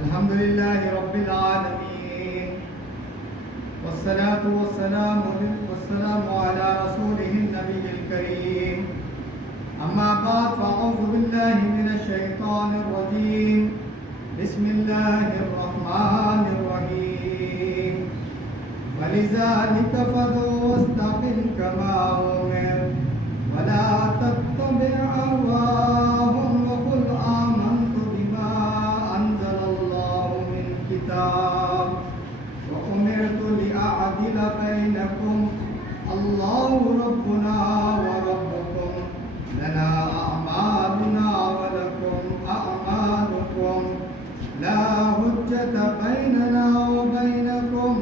الحمد لله رب العالمين، والصلاة والسلام على رسوله النبي الكريم. أما بعد فأعوذ بالله من الشيطان الرجيم. بسم الله الرحمن الرحيم. ولذلك فادع واستقم كما أمر ولا تتبع أهواءهم وقل آمنت بما أنزل الله من كتاب وأمرت لأعدل بينكم الله ربنا وربكم لنا أعمالنا ولكم أعمالكم لا حجة بيننا وبينكم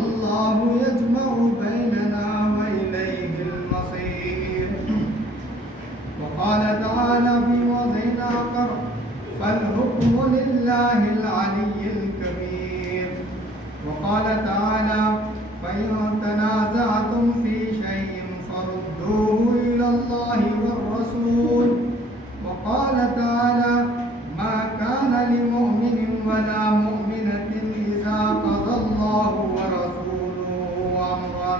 الله يجمع بيننا وإليه المصير. وقال تعالى في موضع آخر: فالحكم لله العلي الكبير. وقال تعالى: فإن تنازعتم في شيء فردوه إلى الله والرسول. وقال تعالى: ما كان لمؤمن ولا مؤمنة إذا قضى الله ورسوله أمرا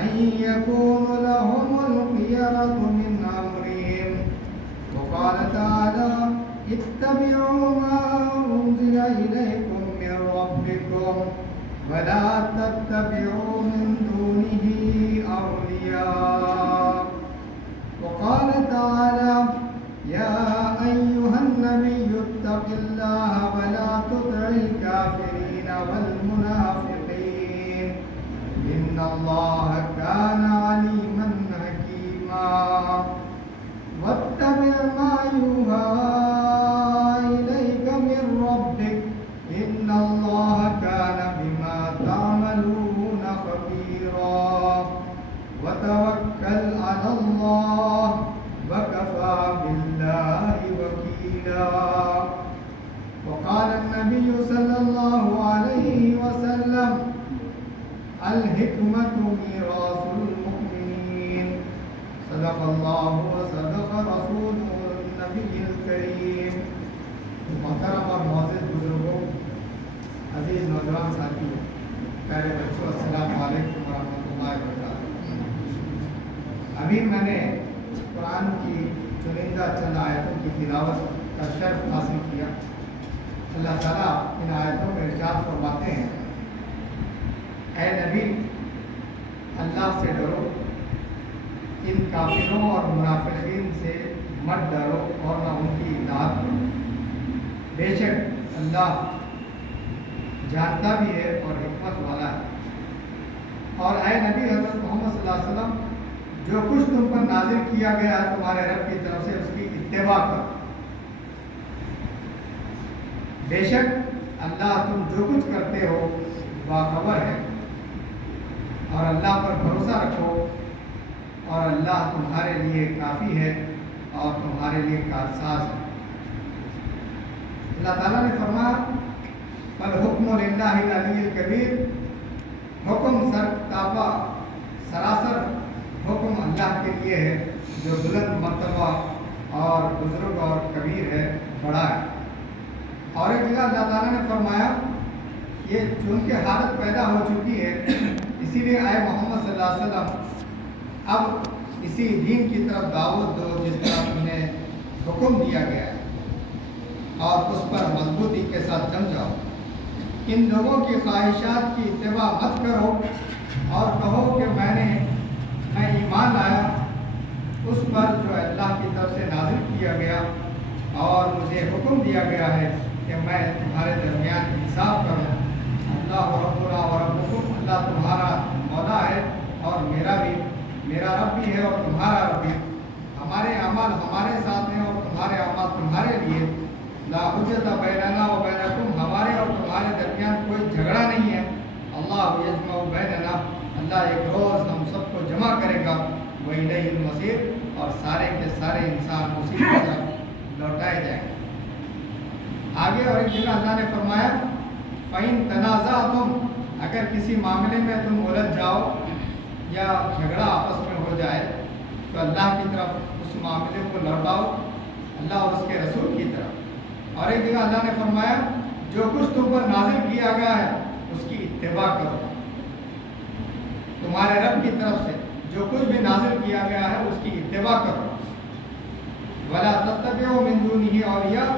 أن يكون لهم الخيرة من أمرهم. وقال تعالى: اتبعوا ما أنزل إليكم من ربكم ولا تتبعوا من دونه أولياء. وقال تعالى: يا أيها النبي اتق الله ولا تطع الكافرين والمنافقين إن الله كان عليما حكيما. واتبع ما يوحى إليك من ربك إن الله كان بما تعملون خبيرا. وتوكل على الله وكفى بالله وكيلا. وقال النبي صلى الله عليه وسلم: الحكمة ميراث المؤمنين. صدق الله وصدق رسوله النبي الكريم. محترم اور معزز بزرگوں، عزیز نوجوان ساتھیوں، پیارے بچوں، السلام علیکم ورحمۃ اللہ وبرکاتہ. ابھی میں نے قرآن کی چنندہ چند آیتوں کی تلاوت کا شرف حاصل کیا. اللہ تعالیٰ ان آیتوں میں ارشاد فرماتے ہیں: اے نبی، اللہ سے ڈرو، ان کافروں اور منافقین سے مت ڈرو اور نہ ان کی اطاعت کرو. بے شک اللہ جانتا بھی ہے اور حکمت والا ہے. اور اے نبی حضرت محمد صلی اللہ علیہ وسلم، جو کچھ تم پر نازل کیا گیا ہے تمہارے رب کی طرف سے، اس کی اتباع کرو. بے شک اللہ تم جو کچھ کرتے ہو باخبر ہے. اور اللہ پر بھروسہ رکھو، اور اللہ تمہارے لیے کافی ہے اور تمہارے لیے کارساز ہے. اللہ تعالیٰ نے فرمایا: فالحکم للہ العلی الکبیر. حکم سرتابہ سراسر حکم اللہ کے لیے ہے، جو بلند مرتبہ اور بزرگ اور کبیر ہے، بڑا ہے. اور ایک جگہ اللہ تعالیٰ نے فرمایا: یہ چونکہ حالت پیدا ہو چکی ہے، اسی لیے اے محمد صلی اللہ علیہ وسلم اب اسی دین کی طرف دعوت دو جس طرح انہیں حکم دیا گیا ہے، اور اس پر مضبوطی کے ساتھ جم جاؤ. ان لوگوں کی خواہشات کی اتباع مت کرو اور کہو کہ میں ایمان لایا اس پر جو اللہ کی طرف سے نازل کیا گیا، اور مجھے حکم دیا گیا ہے کہ میں تمہارے درمیان انصاف کروں. اللہ ربنا و ربکم، اللہ تمہارا مولا ہے اور میرا رب بھی ہے اور تمہارا رب بھی. ہمارے اعمال ہمارے ساتھ ہیں اور تمہارے اعمال تمہارے لیے. لا حجت بیننا و بینکم، ہمارے اور تمہارے درمیان کوئی جھگڑا نہیں ہے. اللہ یجمع بیننا، اللہ ایک روز ہم سب کو جمع کرے گا. وإلیہ المصیر، اور سارے کے سارے انسان اسی کی طرف لوٹائے جائیں گے. آگے اور ایک جگہ اللہ نے فرمایا: فَإِن تَنَازَعْتُمْ، اگر کسی معاملے میں تم الجھ جاؤ یا جھگڑا آپس میں ہو جائے تو اللہ کی طرف اس معاملے کو لوٹاؤ اللہ اور اس کے رسول کی طرف۔ اور ایک جگہ اللہ نے فرمایا جو کچھ تم پر نازل کیا گیا ہے اس کی اتباع کرو، تمہارے رب کی طرف سے جو کچھ بھی نازل کیا گیا ہے اس کی اتباع کرو۔ وَلَا تَتَّبِعُوا مِن دُونِهِ أَوْلِيَاءَ،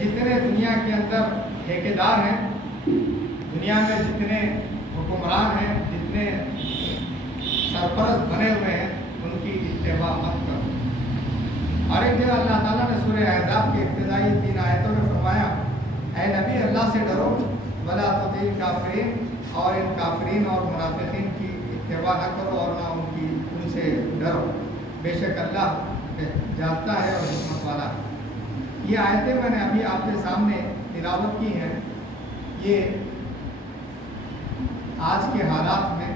جتنے دنیا کے اندر ٹھیکیدار ہیں، دنیا میں جتنے حکمران ہیں، جتنے سرپرست بنے ہوئے ہیں، ان کی اتباع مت کرو۔ اور ایک جگہ اللہ تعالیٰ نے سورہ احزاب کی ابتدائی 3 آیتوں میں فرمایا اے نبی اللہ سے ڈرو، وَلَا تُطِعِ الْكَافِرِينَ، اور ان کافرین اور منافقین کی اتباع نہ کرو اور نہ ان سے ڈرو، بے شک اللہ جانتا ہے اور حکمت والا ہے۔ یہ آیتیں میں نے ابھی آپ کے سامنے تلاوت کی ہیں، یہ آج کے حالات میں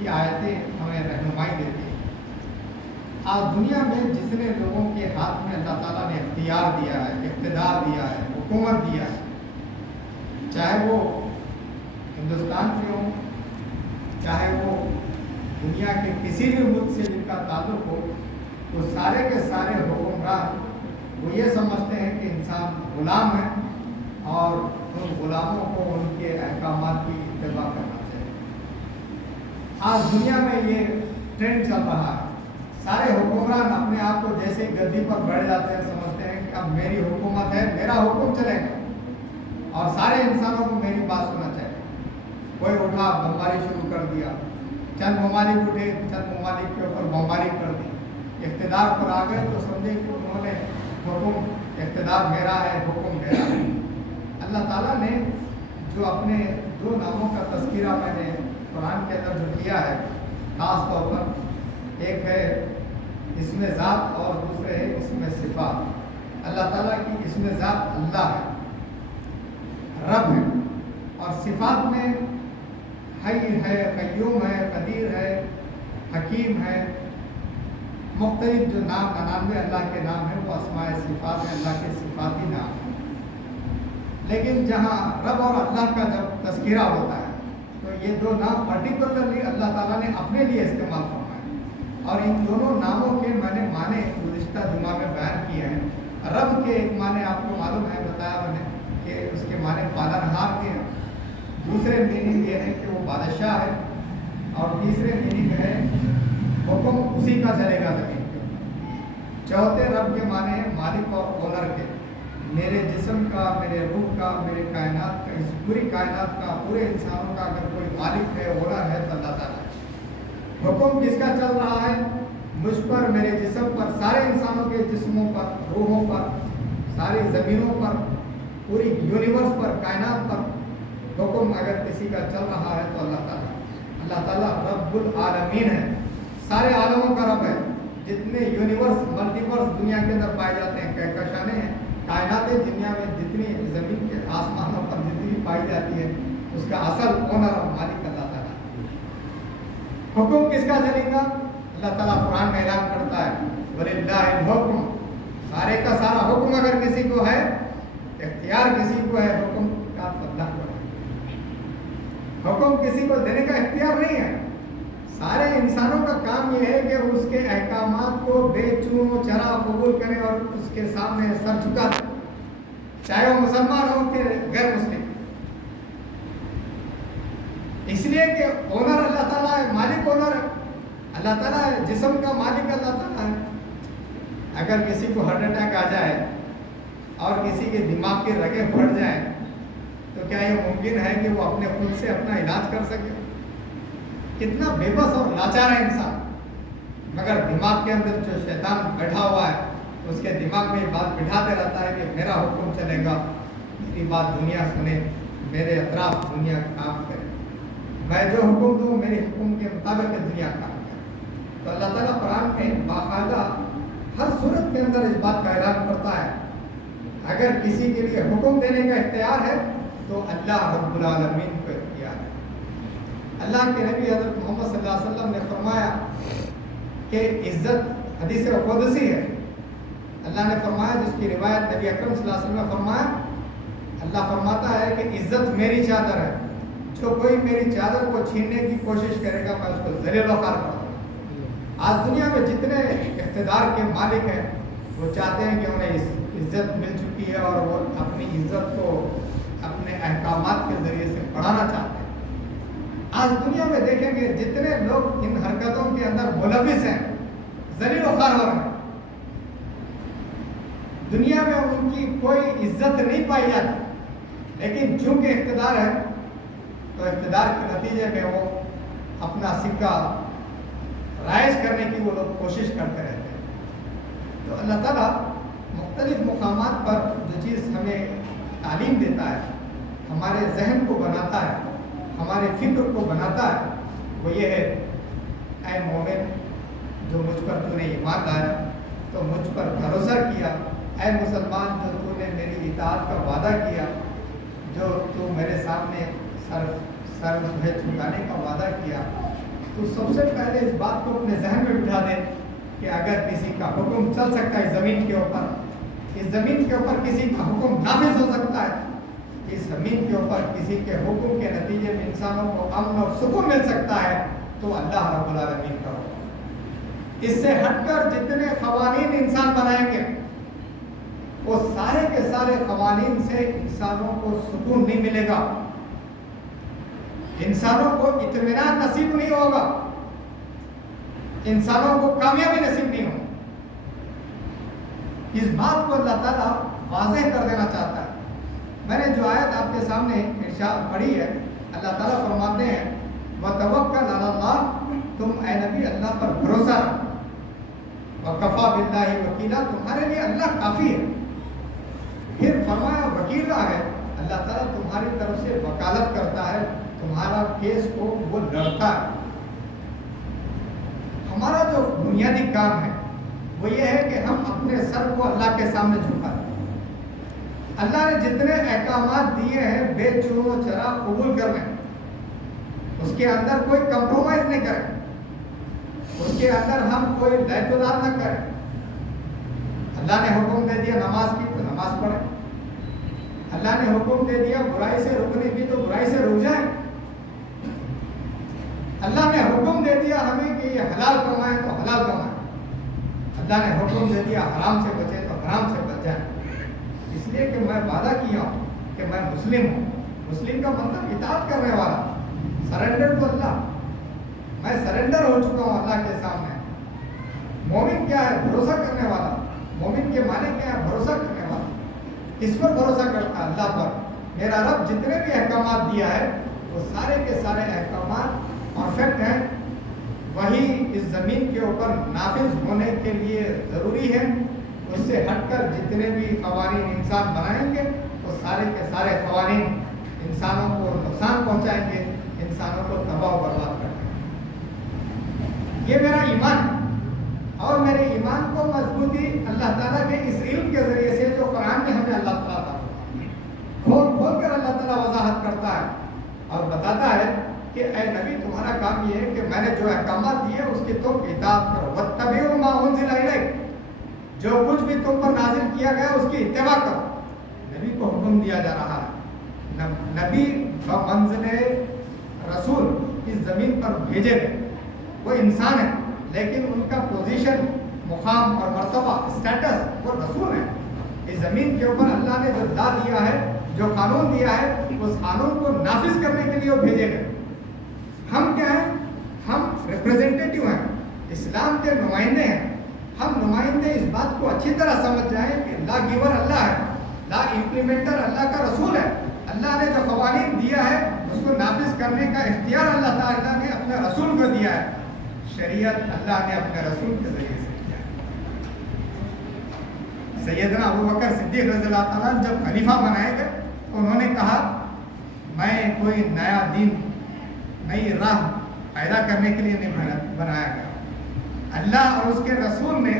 یہ آیتیں ہمیں رہنمائی دیتی ہیں۔ آج دنیا میں جتنے لوگوں کے ہاتھ میں اللہ تعالیٰ نے اختیار دیا ہے، اقتدار دیا ہے، حکومت دیا ہے، چاہے وہ ہندوستان کے ہوں، چاہے وہ دنیا کے کسی بھی ملک سے جن کا تعلق ہو، وہ سارے کے سارے حکمران وہ یہ سمجھتے ہیں کہ انسان غلام ہے اور ان غلاموں کو ان کے احکامات کی اتباع کرنا چاہیے۔ آج دنیا میں یہ ٹرینڈ چل رہا ہے، سارے حکمران اپنے آپ کو جیسے گدی پر بیٹھ جاتے ہیں، سمجھتے ہیں کہ اب میری حکومت ہے، میرا حکم چلے گا اور سارے انسانوں کو میری بات سننا چاہیے۔ کوئی اٹھا بمباری شروع کر دیا، چند ممالک اٹھے، چند ممالک کے اوپر بمباری کر دی، اقتدار پر آ گئے تو سمجھے کہ انہوں نے حکم، اقتدار میرا ہے، حکم میرا ہے۔ اللہ تعالیٰ نے جو اپنے 2 ناموں کا تذکرہ میں نے قرآن کے اندر جو کیا ہے، خاص طور پر ایک ہے اسم ذات اور دوسرے ہے اسم صفات۔ اللہ تعالیٰ کی اسم ذات اللہ ہے، رب ہے، اور صفات میں حی ہے، قیوم ہے، قدیر ہے، حکیم ہے، مختلف جو نام 99 اللہ کے نام ہیں وہ اسماء صفات ہیں، اللہ کے صفاتی نام ہیں۔ لیکن جہاں رب اور اللہ کا جب تذکرہ ہوتا ہے تو یہ 2 نام پرٹیکولرلی اللہ تعالیٰ نے اپنے لیے استعمال فرمائے، اور ان دونوں ناموں کے میں نے معنی گزشتہ جمعہ میں بیان کیے ہیں۔ رب کے ایک معنی آپ کو معلوم ہے، بتایا میں نے کہ اس کے معنی پالنہار کے ہیں، دوسرے میننگ یہ ہے کہ وہ بادشاہ ہے، اور تیسرے میننگ ہے حکم اسی کا چلے گا زمین کے اوپر۔ چوتھے رب کے معنی ہیں مالک اور اونر کے، میرے جسم کا، میرے روح کا، میرے کائنات کا، اس پوری کائنات کا، پورے انسانوں کا اگر کوئی مالک ہے، اونر ہے تو اللہ تعالیٰ ہے۔ حکم کس کا چل رہا ہے؟ مجھ پر، میرے جسم پر، سارے انسانوں کے جسموں پر، روحوں پر، ساری زمینوں پر، پوری یونیورس پر، کائنات پر حکم اگر کسی کا چل رہا ہے تو اللہ تعالیٰ رب العالمین ہے، سارے عالموں کا رب ہے۔ جتنے یونیورس، ملٹیورس دنیا کے اندر پائے جاتے ہیں، کہکشانیں ہیں، کائناتیں دنیا میں جتنی زمین کے آسمانوں پر جتنی پائی جاتی ہے، اس کا اصل اونر اور مالک اللہ تعالیٰ۔ حکم کس کا چلے گا؟ اللہ تعالیٰ قرآن میں اعلان کرتا ہے وَلِلَّهِ الْحُكْمُ، سارے کا سارا حکم اگر کسی کو ہے، اختیار کسی کو ہے حکم کا تو اللہ کو ہے۔ حکم کسی کو دینے کا اختیار نہیں ہے، سارے انسانوں کا کام یہ ہے کہ اس کے احکامات کو بے چون و چرا قبول کریں اور اس کے سامنے سر جھکا دیں، چاہے وہ مسلمان ہو کہ غیر مسلم۔ اس لیے کہ اونر اللہ تعالیٰ ہے، مالک اونر ہے اللہ تعالیٰ ہے، جسم کا مالک اللہ تعالیٰ ہے۔ اگر کسی کو ہارٹ اٹیک آ جائے اور کسی کے دماغ کی رگیں پھٹ جائیں تو کیا یہ ممکن ہے کہ وہ اپنے خود سے اپنا علاج کر سکے؟ کتنا بے بس اور لاچار ہے انسان، مگر دماغ کے اندر جو شیطان بیٹھا ہوا ہے اس کے دماغ میں یہ بات بٹھاتے رہتا ہے کہ میرا حکم چلے گا، میری بات دنیا سنے، میرے اطراف دنیا کام کرے، میں جو حکم دوں میرے حکم کے مطابق دنیا کام کرے۔ تو اللہ تعالیٰ قرآن میں باقاعدہ ہر صورت کے اندر اس بات کا اعلان کرتا ہے اگر کسی کے لیے حکم دینے کا اختیار ہے تو اللہ رب العالمین کو اختیار ہے۔ اللہ کے نبی حضرت محمد صلی اللہ علیہ وسلم نے فرمایا کہ عزت حدیث قدسی ہے، اللہ نے فرمایا، جس کی روایت نبی اکرم صلی اللہ علیہ وسلم نے فرمایا، اللہ فرماتا ہے کہ عزت میری چادر ہے، جو کوئی میری چادر کو چھیننے کی کوشش کرے گا میں اس کو ذلیل و خوار کر دوں گا۔ آج دنیا میں جتنے اقتدار کے مالک ہیں وہ چاہتے ہیں کہ انہیں عزت مل چکی ہے اور وہ اپنی عزت کو اپنے احکامات کے ذریعے سے بڑھانا چاہتے ہیں۔ آج دنیا میں دیکھیں گے جتنے لوگ ان حرکتوں کے اندر ملوث ہیں، ذلیل و خوار ہو رہے ہیں، دنیا میں ان کی کوئی عزت نہیں پائی جاتی، لیکن چونکہ اقتدار ہے تو اقتدار کے نتیجے میں وہ اپنا سکہ رائج کرنے کی وہ لوگ کوشش کرتے رہتے ہیں۔ تو اللہ تعالیٰ مختلف مقامات پر جو چیز ہمیں تعلیم دیتا ہے، ہمارے ذہن کو بناتا ہے، ہمارے فکر کو بناتا ہے، وہ یہ ہے، اے مومن جو مجھ پر تو نے ایمان لایا تو مجھ پر بھروسہ کیا، اے مسلمان جو تو نے میری اطاعت کا وعدہ کیا، جو تو میرے سامنے سر تمہیں جھکانے کا وعدہ کیا، تو سب سے پہلے اس بات کو اپنے ذہن میں بٹھا دے کہ اگر کسی کا حکم چل سکتا ہے اس زمین کے اوپر، اس زمین کے اوپر کسی کا حکم نافذ ہو سکتا ہے، اس زمین کے اوپر کسی کے حکم کے نتیجے میں انسانوں کو امن اور سکون مل سکتا ہے تو اللہ رب العالمین کا حکم۔ اس سے ہٹ کر جتنے قوانین انسان بنائیں گے وہ سارے کے سارے قوانین سے انسانوں کو سکون نہیں ملے گا، انسانوں کو اطمینان نصیب نہیں ہوگا، انسانوں کو کامیابی نصیب نہیں ہوگی۔ اس بات کو اللہ تعالیٰ واضح کر دینا چاہتا ہے۔ میں نے جو آیت آپ کے سامنے ارشاد پڑھی ہے، اللہ تعالیٰ فرماتے ہیں وَتَوَكَّلْ عَلَى اللَّهِ، تم اے نبی اللہ پر بھروسہ رکھو، وَكَفَى بِاللَّهِ وَكِيلًا، تمہارے لیے اللہ کافی ہے۔ پھر فرمایا وکیل ہے، اللہ تعالیٰ تمہاری طرف سے وکالت کرتا ہے، تمہارا کیس کو وہ لڑتا ہے۔ ہمارا جو بنیادی کام ہے وہ یہ ہے کہ ہم اپنے سر کو اللہ کے سامنے جھکا دیں۔ اللہ نے جتنے احکامات دیے ہیں بے چون و چرا قبول کر لیں، اس کے اندر کوئی کمپرومائز نہیں کریں، اس کے اندر ہم کوئی لہت و لال نہ کریں۔ اللہ نے حکم دے دیا نماز کی تو نماز پڑھیں، اللہ نے حکم دے دیا برائی سے رکنے کی تو برائی سے رک جائیں، اللہ نے حکم دے دیا ہمیں کہ یہ حلال کمائیں تو حلال کمائیں، اللہ نے حکم دے دیا حرام سے بچے تو حرام سے بچ جائیں۔ اس لیے کہ میں وعدہ کیا ہوں کہ میں مسلم ہوں، مسلم کا مطلب اطاعت کرنے والا، سرنڈر ٹو اللہ، میں سرنڈر ہو چکا ہوں اللہ کے سامنے۔ مومن کیا ہے؟ بھروسہ کرنے والا۔ مومن کے معنی کیا ہے؟ بھروسہ کرنے والا۔ کس پر بھروسہ کرتا ہے؟ اللہ پر۔ میرا رب جتنے بھی احکامات دیا ہے وہ سارے کے سارے احکامات پرفیکٹ ہیں، وہی اس زمین کے اوپر نافذ ہونے کے لیے ضروری ہے۔ اس سے ہٹ کر جتنے بھی قوانین انسان بنائیں گے وہ سارے کے سارے قوانین انسانوں کو نقصان پہنچائیں گے، انسانوں کو تباہ و برباد کریں گے۔ یہ میرا ایمان ہے، اور میرے ایمان کو مضبوطی اللہ تعالیٰ کے اس علم کے ذریعے سے جو قرآن میں ہمیں اللہ تعالیٰ کھول کھول کر اللہ تعالیٰ وضاحت کرتا ہے اور بتاتا ہے کہ اے نبی تمہارا کام یہ ہے کہ میں نے جو احکامات دیے اس کی تم اطاعت کرو، وَاتَّبِعُوا مَا أُنزِلَ إِلَيْكُمْ، جو کچھ بھی تم پر نازل کیا گیا اس کی اتباع کرو۔ نبی کو حکم دیا جا رہا ہے، نبی بمنزل رسول اس زمین پر بھیجے گئے، وہ انسان ہے لیکن ان کا پوزیشن، مقام اور مرتبہ، اسٹیٹس وہ رسول ہے۔ اس زمین کے اوپر اللہ نے جو لا دیا ہے، جو قانون دیا ہے، اس قانون کو نافذ کرنے کے لیے وہ بھیجے گئے۔ ہم کیا ہیں؟ ہم ریپریزنٹیٹیو ہیں، اسلام کے نمائندے ہیں۔ ہم نمائندے اس بات کو اچھی طرح سمجھ جائیں کہ لا گیور اللہ ہے، لا امپلیمنٹر اللہ کا رسول ہے۔ اللہ نے جو قوانین دیا ہے اس کو نافذ کرنے کا اختیار اللہ تعالیٰ نے اپنے رسول کو دیا ہے۔ شریعت اللہ نے اپنے رسول کے ذریعے سے کیا ہے۔ سیدنا ابوبکر صدیق رضی اللہ تعالیٰ جب خلیفہ بنائے گئے تو انہوں نے کہا میں کوئی نیا دین، نئی راہ پیدا کرنے کے لیے نہیں بنایا گیا، اللہ اور اس کے رسول نے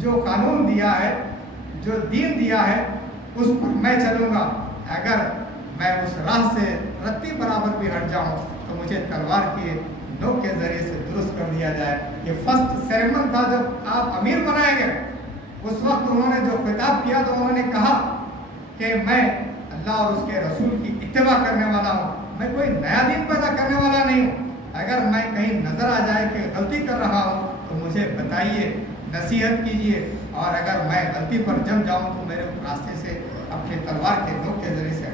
جو قانون دیا ہے، جو دین دیا ہے اس پر میں چلوں گا۔ اگر میں اس راہ سے رتی برابر بھی ہٹ جاؤں تو مجھے تلوار کی نوک کے ذریعے سے درست کر دیا جائے۔ یہ فرسٹ سیریمن تھا جب آپ امیر بنائے گئے، اس وقت انہوں نے جو خطاب کیا تو انہوں نے کہا کہ میں اللہ اور اس کے رسول کی اتباع کرنے والا ہوں، میں کوئی نیا دین پیدا کرنے والا نہیں ہوں۔ اگر میں کہیں نظر آ جائے کہ غلطی کر رہا ہوں تو مجھے بتائیے، نصیحت کیجیے اور اگر میں غلطی پر جم جاؤں تو میرے راستے سے اپنے تلوار کے نوک کے ذریعے سے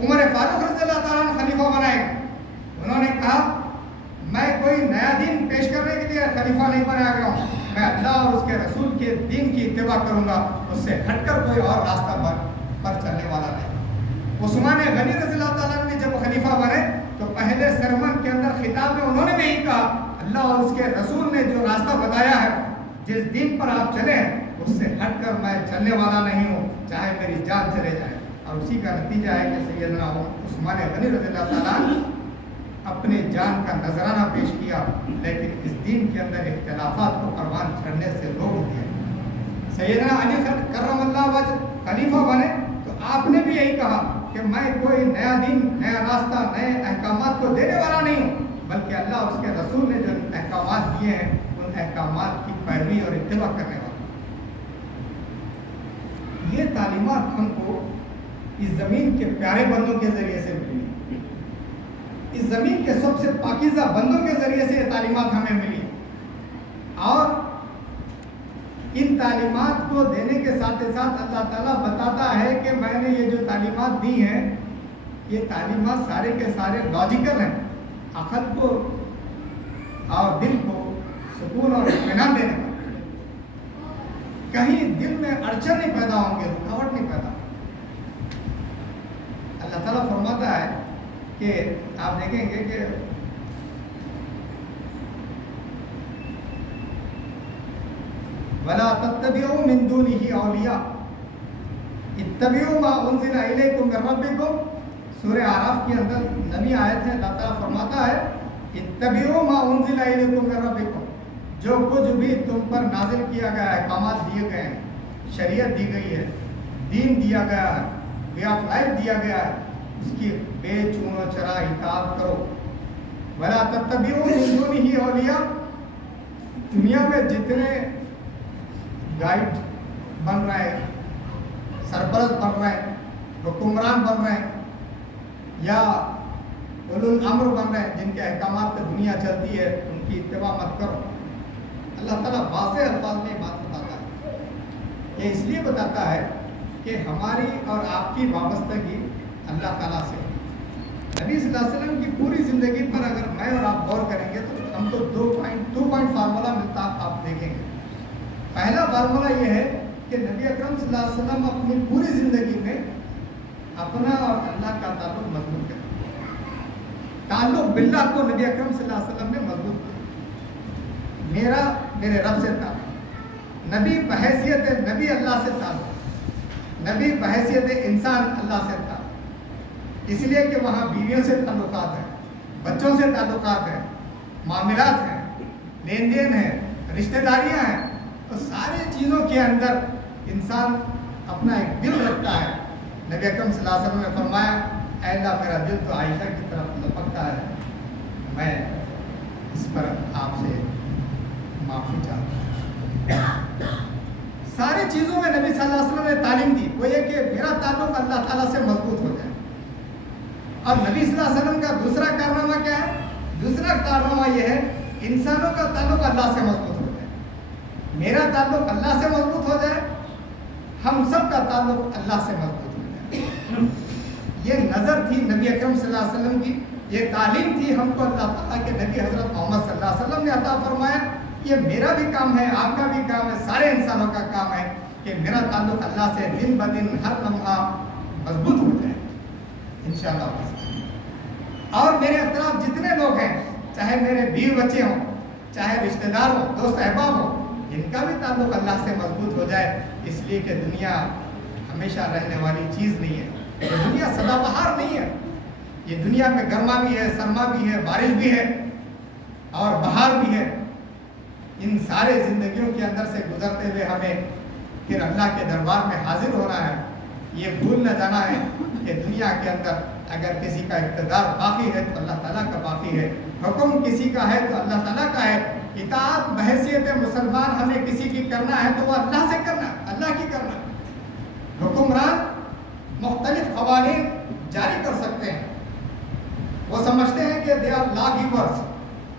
عمر فاروق رضی اللہ تعالیٰ عنہ خلیفہ بنائے گا. انہوں نے کہا میں کوئی نیا دین پیش کرنے کے لیے خلیفہ نہیں بنایا گیا ہوں, میں اللہ اور اس کے رسول کے دین کی اتباع کروں گا, اس سے ہٹ کر کوئی اور راستہ پر چلنے والا نہیں. عثمان غنی رضی اللہ تعالیٰ عنہ جب خلیفہ بنے تو پہلے سرمن کے اندر خطاب میں انہوں نے بھی یہی کہا اللہ اور اس کے رسول نے جو راستہ بتایا ہے, جس دین پر آپ چلے ہیں اس سے ہٹ کر میں چلنے والا نہیں ہوں, چاہے میری جان چلے جائے. اور اسی کا نتیجہ ہے کہ سیدنا عثمان غنی رضی اللہ تعالیٰ عنہ اپنے جان کا نذرانہ پیش کیا, لیکن اس دین کے اندر اختلافات کو پروان چڑھنے سے روک دیا. سیدنا علی کرم اللہ وجہ خلیفہ بنے تو آپ نے بھی یہی کہا کہ میں کوئی نیا دین, نیا راستہ, نئے احکامات کو دینے والا نہیں ہوں, بلکہ اللہ اور اس کے رسول نے جو احکامات دیے ہیں ان احکامات کی پیروی اور اتباع کرنے والا. یہ تعلیمات ہم کو اس زمین کے پیارے بندوں کے ذریعے سے ملی, اس زمین کے سب سے پاکیزہ بندوں کے ذریعے سے یہ تعلیمات ہمیں ملی. اور ان تعلیمات کو دینے کے ساتھ ساتھ اللہ تعالیٰ بتاتا ہے کہ میں نے یہ جو تعلیمات دی ہیں یہ تعلیمات سارے کے سارے لاجیکل ہیں, عقل کو اور دل کو سکون اور اطمینان دینے کا. کہیں دل میں اڑچن نہیں پیدا ہوں گے, رکاوٹ نہیں پیدا. اللہ تعالیٰ فرماتا ہے کہ آپ دیکھیں گے کہ وَلَا تَتَّبِعُوا مِن دُونِهِ أَوْلِيَاءَ اتَّبِعُوا مَا أُنزِلَ إِلَيْكُم مِّن رَّبِّكُم. سورہ اعراف کے اندر نبی آیت ہے, اللہ تعالیٰ فرماتا ہے اتَّبِعُوا مَا أُنزِلَ إِلَيْكُم مِّن رَّبِّكُم, جو کچھ بھی تم پر نازل کیا گیا ہے, احکامات دیے گئے ہیں, شریعت دی گئی ہے, دین دیا گیا ہے, وے آف لائف دیا گیا ہے, اس کی بے چون و چرا اطاعت کرو. وَلَا تَتَّبِعُوا مِن دُونِهِ أَوْلِيَاءَ. دنیا میں جتنے گائیڈ بن رہے ہیں, سرپرست بن رہے ہیں, حکمران بن رہے ہیں یا اولو الامر بن رہے ہیں, جن کے احکامات پہ دنیا چلتی ہے, ان کی اتباع مت کرو. اللہ تعالیٰ واضح الفاظ میں یہ بات بتاتا ہے. یہ اس لیے بتاتا ہے کہ ہماری اور آپ کی وابستگی اللہ تعالیٰ سے. نبی صلی اللہ علیہ وسلم کی پوری زندگی پر اگر میں اور آپ غور کریں گے تو ہم کو 2 پوائنٹ فارمولا ملتا آپ دیکھیں گے. پہلا فارمولا یہ ہے کہ نبی اکرم صلی اللہ علیہ وسلم اپنی پوری زندگی میں اپنا اور اللہ کا تعلق مضبوط کرتے. تعلق باللہ کو نبی اکرم صلی اللہ علیہ وسلم نے مضبوط کیا. میرا میرے رب سے تعلق, نبی بحیثیت نبی اللہ سے تعلق, نبی بحیثیت انسان اللہ سے تعلق. اس لیے کہ وہاں بیویوں سے تعلقات ہیں, بچوں سے تعلقات ہیں, معاملات ہیں, لین دین ہیں, رشتہ داریاں ہیں. تو ساری چیزوں کے اندر انسان اپنا ایک دل رکھتا ہے. نبی اکرم صلی اللہ علیہ وسلم نے فرمایا اے اللہ میرا دل تو عائشہ کی طرف لپکتا ہے, میں اس پر آپ سے معافی چاہتا ہوں. ساری چیزوں میں نبی صلی اللہ علیہ وسلم نے تعلیم دی, وہ یہ کہ میرا تعلق اللہ تعالیٰ سے مضبوط ہو جائے. اور نبی صلی اللہ علیہ وسلم کا دوسرا کارنامہ کیا ہے؟ دوسرا کارنامہ یہ ہے انسانوں کا تعلق اللہ سے مضبوط ہو جائے. میرا تعلق اللہ سے مضبوط ہو جائے, ہم سب کا تعلق اللہ سے مضبوط ہو جائے. یہ نظر تھی نبی اکرم صلی اللہ علیہ وسلم کی, یہ تعلیم تھی ہم کو اللہ تعالیٰ کے نبی حضرت محمد صلی اللہ علیہ وسلم نے عطا فرمایا. یہ میرا بھی کام ہے, آپ کا بھی کام ہے, سارے انسانوں کا کام ہے کہ میرا تعلق اللہ سے دن بدن ہر لمحہ مضبوط ہو جائے انشاءاللہ. اور میرے اطراف جتنے لوگ ہیں, چاہے میرے بیوی بچے ہوں, چاہے رشتہ دار ہوں, دوست احباب ہوں, ان کا بھی تعلق اللہ سے مضبوط ہو جائے. اس لیے کہ دنیا ہمیشہ رہنے والی چیز نہیں ہے, یہ دنیا سدا بہار نہیں ہے. یہ دنیا میں گرما بھی ہے, سرما بھی ہے, بارش بھی ہے اور بہار بھی ہے. ان سارے زندگیوں کے اندر سے گزرتے ہوئے ہمیں پھر اللہ کے دربار میں حاضر ہونا ہے. یہ بھول نہ جانا ہے کہ دنیا کے اندر اگر کسی کا اقتدار باقی ہے تو اللہ تعالیٰ کا باقی ہے, حکم کسی کا ہے تو اللہ تعالیٰ کا ہے. اطاعت بحیثیت مسلمان ہمیں کسی کی کرنا ہے تو وہ اللہ سے کرنا ہے, اللہ کی کرنا ہے. حکمران مختلف قوانین جاری کر سکتے ہیں, وہ سمجھتے ہیں کہ دے آر لا گیورس,